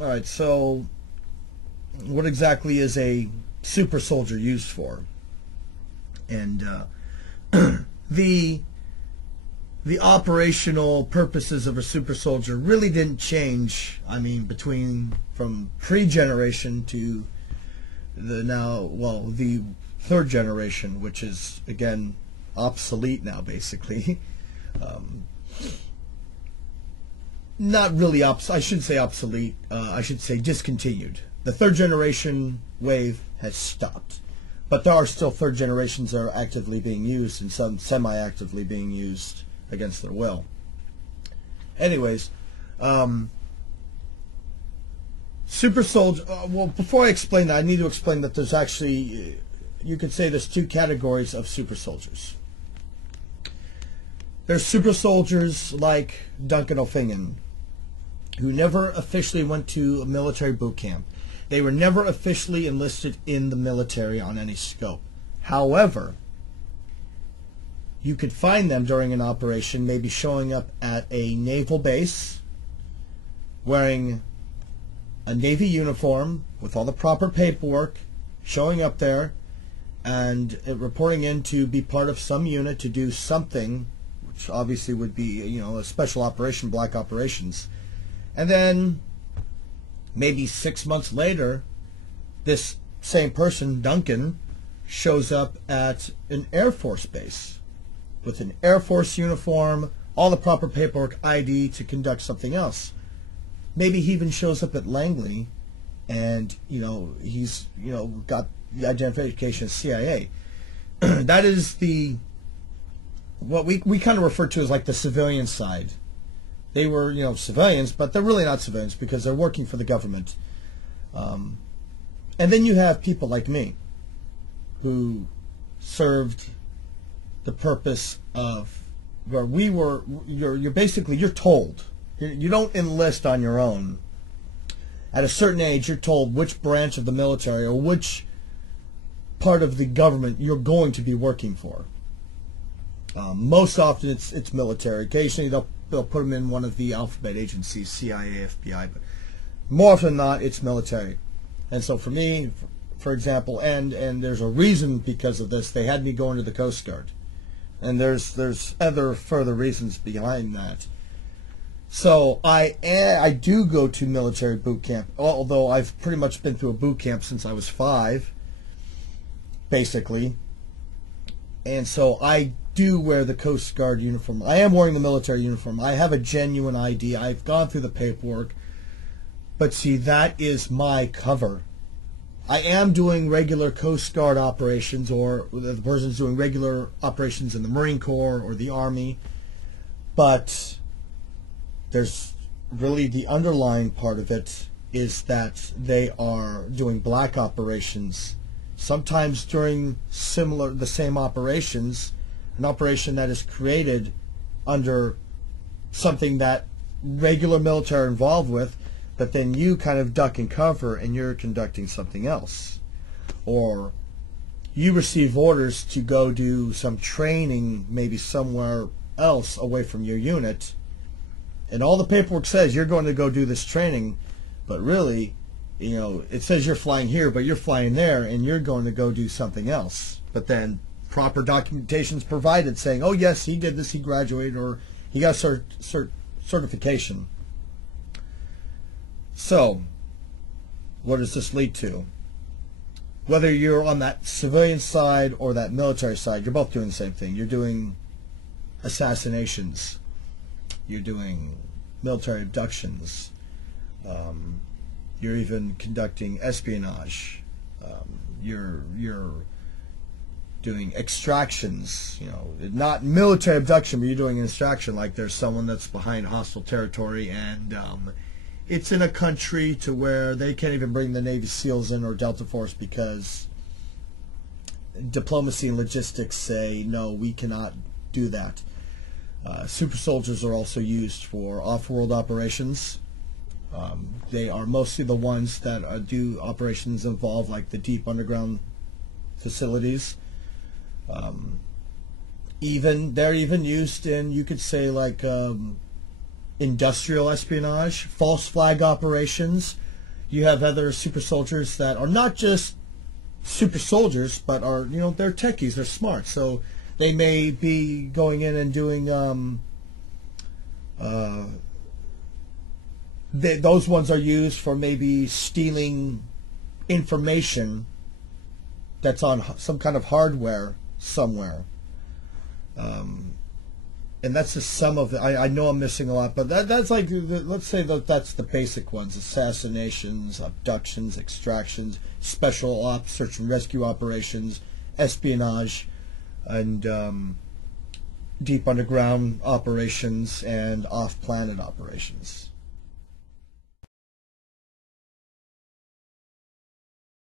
All right, so what exactly is a super soldier used for? And the the operational purposes of a super soldier really didn't change. I mean, between from pre-generation to the third generation, which is again obsolete now, basically. Um, Not really I shouldn't say obsolete. I should say discontinued. The third generation wave has stopped, but there are still third generations that are actively being used and some semi-actively being used against their will. Anyways, super soldier. Well, before I explain that, I need to explain that there's actually, you could say, there's two categories of super soldiers. There's super soldiers like Duncan O'Fingan, who never officially went to a military boot camp. They were never officially enlisted in the military on any scope. However, you could find them during an operation, maybe showing up at a naval base, wearing a Navy uniform with all the proper paperwork, showing up there, and reporting in to be part of some unit to do something, which obviously would be, a special operation, black operations. And then maybe 6 months later, this same person, Duncan, shows up at an Air Force base with an Air Force uniform, all the proper paperwork, ID, to conduct something else. Maybe he even shows up at Langley and, he's, got the identification as CIA. That is what we kind of refer to as like the civilian side. They were, civilians, but they're really not civilians because they're working for the government. And then you have people like me who served the purpose of where we were. You're basically, you're told. You don't enlist on your own. At a certain age, you're told which branch of the military or which part of the government you're going to be working for. Most often it's military. Occasionally they'll put them in one of the alphabet agencies, CIA, FBI, but more often than not it's military. And so for me, for example, and there's a reason because of this, they had me go into the Coast Guard. And there's other further reasons behind that. So I do go to military boot camp, although I've pretty much been through a boot camp since I was 5, basically. And so I do wear the Coast Guard uniform. I am wearing the military uniform. I have a genuine ID. I've gone through the paperwork. But see, that is my cover. I am doing regular Coast Guard operations, or the person's doing regular operations in the Marine Corps or the Army. But there's really the underlying part of it is that they are doing black operations. Sometimes during the same operations, an operation that is created under something that regular military are involved with, but then you kind of duck and cover and you're conducting something else. Or you receive orders to go do some training maybe somewhere else away from your unit, and all the paperwork says you're going to go do this training, but really, it says you're flying here, but you're flying there, and you're going to go do something else. But then proper documentation is provided saying, oh yes, he did this, he graduated, or he got certification. So, what does this lead to? Whether you're on that civilian side or that military side, you're both doing the same thing. You're doing assassinations. You're doing military abductions. You're even conducting espionage. You're doing extractions. Not military abduction, but you're doing an extraction. Like there's someone that's behind hostile territory, and it's in a country to where they can't even bring the Navy SEALs in or Delta Force because diplomacy and logistics say no, we cannot do that. Super soldiers are also used for off-world operations. They are mostly the ones that do operations involve like the deep underground facilities. They're even used in, you could say, like industrial espionage, false flag operations, You have other super soldiers that are not just super soldiers, but are, they're techies, they're smart. So they may be going in and doing those ones are used for maybe stealing information that's on some kind of hardware somewhere. And that's just some of it. I know I'm missing a lot, but that's like, let's say that's the basic ones: assassinations, abductions, extractions, special ops, search and rescue operations, espionage, and deep underground operations, and off-planet operations.